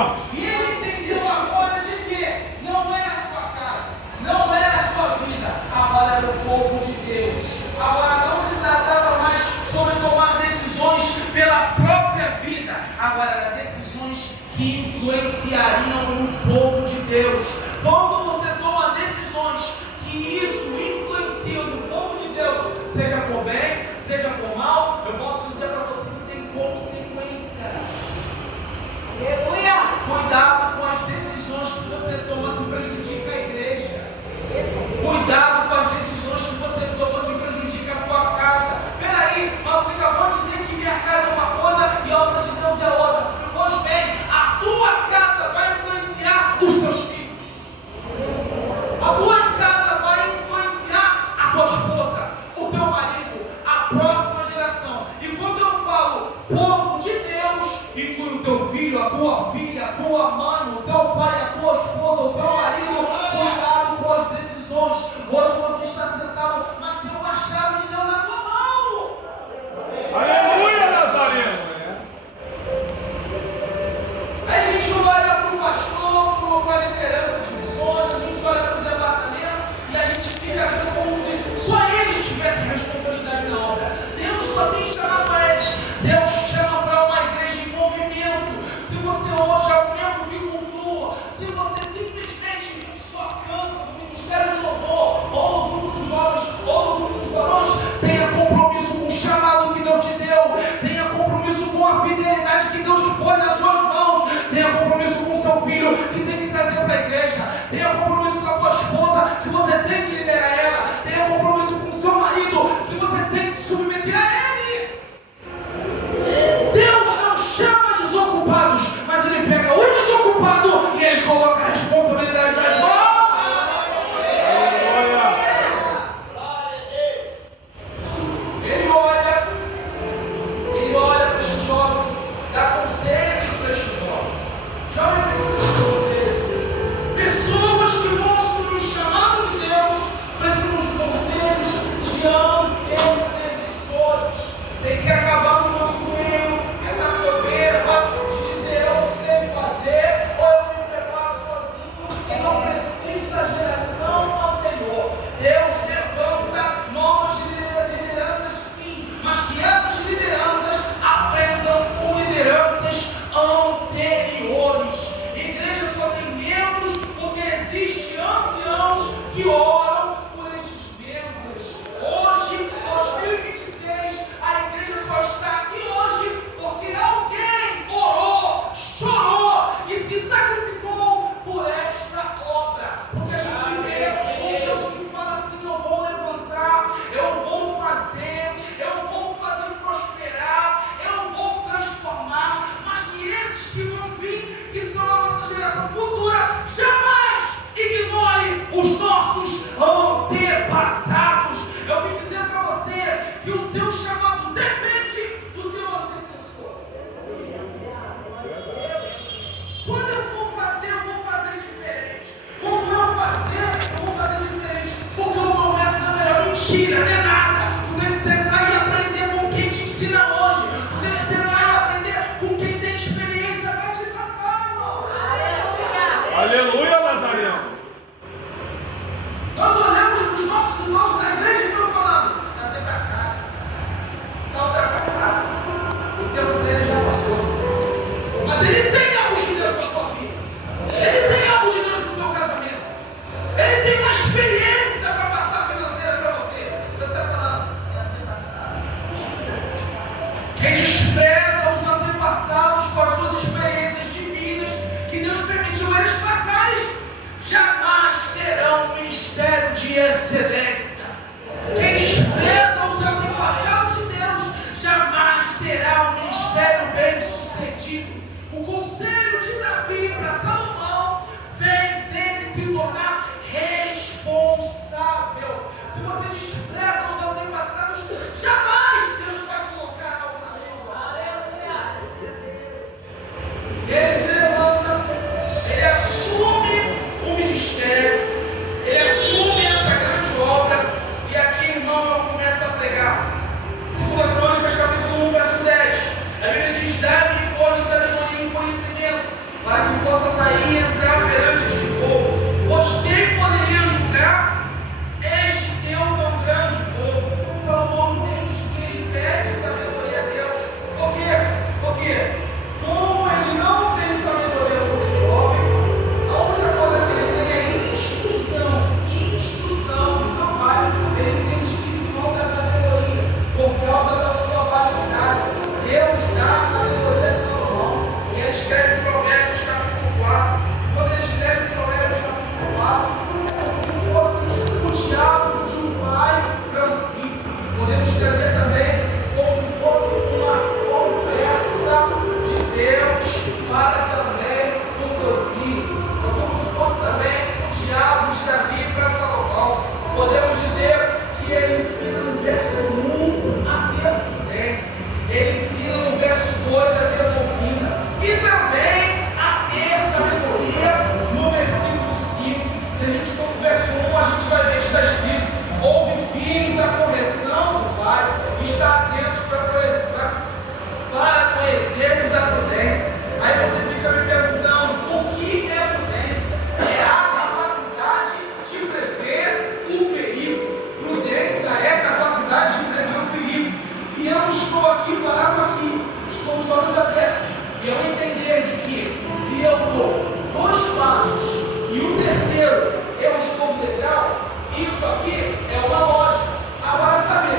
morte. E ele entendeu agora de que não era a sua casa, não era a sua vida, agora era o povo de Deus. Agora não se tratava mais sobre tomar decisões pela própria vida, agora eram decisões que influenciariam o povo de Deus. Quando você toma decisões que isso influencia no povo de Deus, seja por bem, seja por mal, eu posso dizer para você que tem consequência. Aleluia! Cuidado com as decisões que você toma que prejudica a igreja. Cuidado com as decisões que você toma que prejudica a tua casa. Peraí, mas você acabou de dizer que minha casa é uma coisa e a obra de Deus é outra. Pois bem, a tua casa vai influenciar os teus filhos. A tua casa vai influenciar a tua esposa, o teu marido, a próxima geração. E quando eu falo povo de Deus, inclui o teu filho, a tua filha, a tua mãe, o teu pai, a tua esposa, o teu marido. Cuidado com as decisões. Hoje você está sentado, mas tem uma chave de Deus na tua mão. Aleluia, Nazareno. Aí a gente olha para o pastor, para a liderança de missões, a gente olha para o departamento e a gente fica vendo como se só eles tivessem responsabilidade na obra. Deus só tem chamado para eles. Deus chama para uma igreja em movimento. Se você hoje é um membro que cultua, se você simplesmente só canta no ministério de louvor, ou no grupo dos jovens, ou no grupo dos varões, tenha compromisso com o chamado que Deus te deu, tenha compromisso com a fidelidade que Deus põe nas suas mãos, tenha compromisso com o seu filho que tem que trazer para a igreja, tenha compromisso com a tua esposa que você tem que liderar ela, tenha compromisso com o seu marido que você tem que se submeter a ele. Deus não chama desocupados, mas ele pega o desocupado e ele coloca a responsabilidade para também o seu filho. É como se fosse também o diabo de Davi para Salomão. Podemos dizer que ele ensina no verso 1 a ter prudência. Ele ensina no verso 2 a ter doutrina. E também a ter sabedoria no versículo 5. Se a gente for no verso 1, a gente vai ver que está escrito: ouve, filhos, a correção do pai, está atentos para conhecermos a prudência. Aí você fica me perguntando: o que é prudência? É a capacidade de prever o perigo. Prudência é a capacidade de prever o perigo. Se eu estou aqui, parado aqui, estou com os olhos abertos, e eu entender de que se eu dou 2 passos e o terceiro eu estou legal, isso aqui é uma lógica. Agora, saber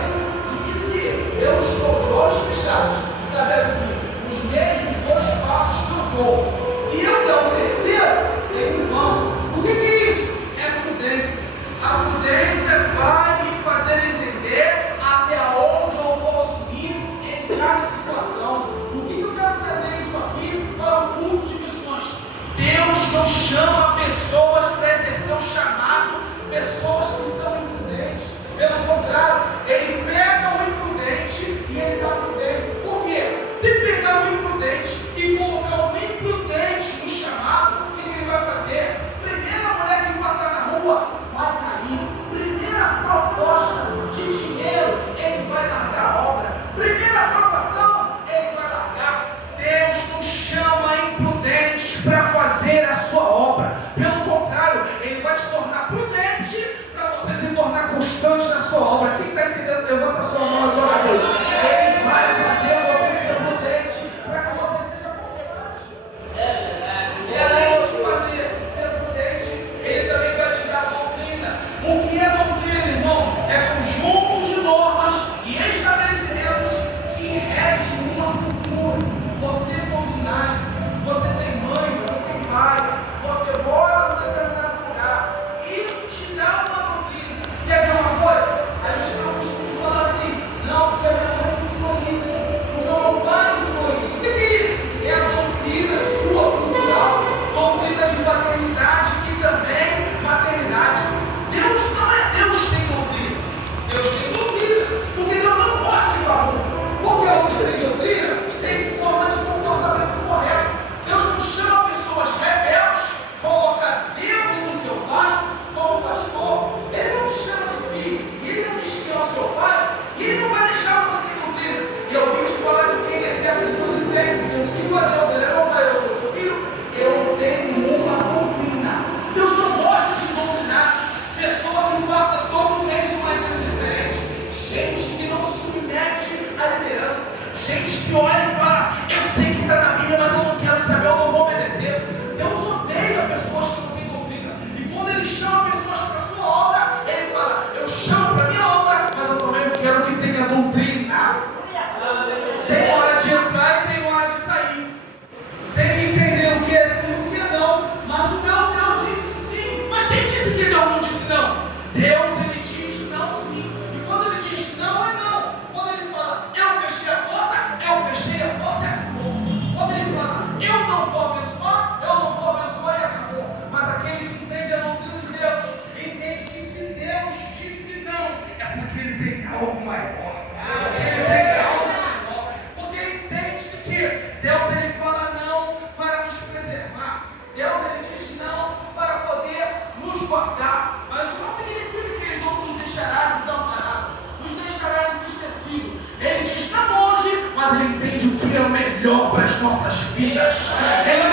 de que se eu estou com os olhos fechados, sabendo que os mesmos 2 passos que eu dou, se eu der o terceiro, eles vão. O que é isso? É prudência. A prudência vai me fazer entender até onde eu posso ir em cada situação. O que eu quero trazer isso aqui para o culto de missões? Deus não chama pessoas para exercer o chamado, pessoas que são imprudentes. Pelo contrário, ele pega o imprudente e ele dá prudência. Por quê? Se pegar o imprudente e colocar o imprudente no chamado, o que ele vai fazer? Primeira mulher que passar na rua vai cair. Primeira proposta de dinheiro, ele vai largar a obra. Primeira aprovação, ele vai largar. Deus não chama imprudentes para fazer a sua obra. Pelo contrário, ele vai te tornar prudente para você se tornar constante na sua obra. Quem está entendendo, levanta a sua mão agora a Deus. Ele vai fazer você ser prudente para que você seja constante. E além de fazer ser prudente, ele também vai te dar doutrina. O que é doutrina, irmão? É conjunto de normas e estabelecimentos que regem uma cultura. Você, quando nasce, você tem mãe, você tem pai, você mora num determinado lugar. Isso te dá uma doutrina. Quer ver uma coisa? A gente não costuma falar assim: não, porque a minha mãe ensinou isso, o meu pai ensinou isso. O que é isso? É a doutrina sua cultural, doutrina de paternidade e também maternidade. Deus não é Deus sem doutrina. Deus tem doutrina, porque Deus não gosta de bagunça. Porque onde tem doutrina, tem forma de comportamento correto. Deus não chama pessoas rebeldes, coloca dentro do seu pasto como pastor. Ele não te chama de filho, e ele não diz que é o seu pai, e ele não vai deixar você sem doutrina. E eu vim te falar de quem é certo de Deus entende. Se eu sigo a Deus, ele é meu pai, eu sou seu filho, eu tenho uma doutrina. Deus não gosta de doutrinar pessoa que passa todo mês uma igreja diferente, gente que não se submete à liderança, gente que olha e fala: eu sei que está na Bíblia, mas eu não quero saber, eu não vou obedecer. Deus odeia pessoas que não têm doutrina. E quando ele chama pessoas para a sua obra, ele fala: eu chamo para a minha obra, mas eu também quero que tenha doutrina. Tem hora de entrar e tem hora de sair. Tem que entender o que é sim e o que é não. Mas o meu Deus disse sim. Mas quem disse que Deus não disse não? Deus, ele diz não sim. E quando ele diz não, é não. Quando ele fala: eu fechei a porta, eu fechei a porta, acabou. Quando ele fala: eu não vou abençoar, eu não vou abençoar, e acabou. Mas aquele que entende a doutrina de Deus, entende que se Deus disse não, é porque ele tem algo maior. Ele tem algo maior. Porque ele entende de que Deus, ele fala não para nos preservar. Deus, ele diz não para poder nos guardar. Mas isso não significa que ele não nos deixará desamparados, nos deixará entristecidos. Ele diz não hoje, mas ele entende o que é o melhor para as nossas vidas. Ele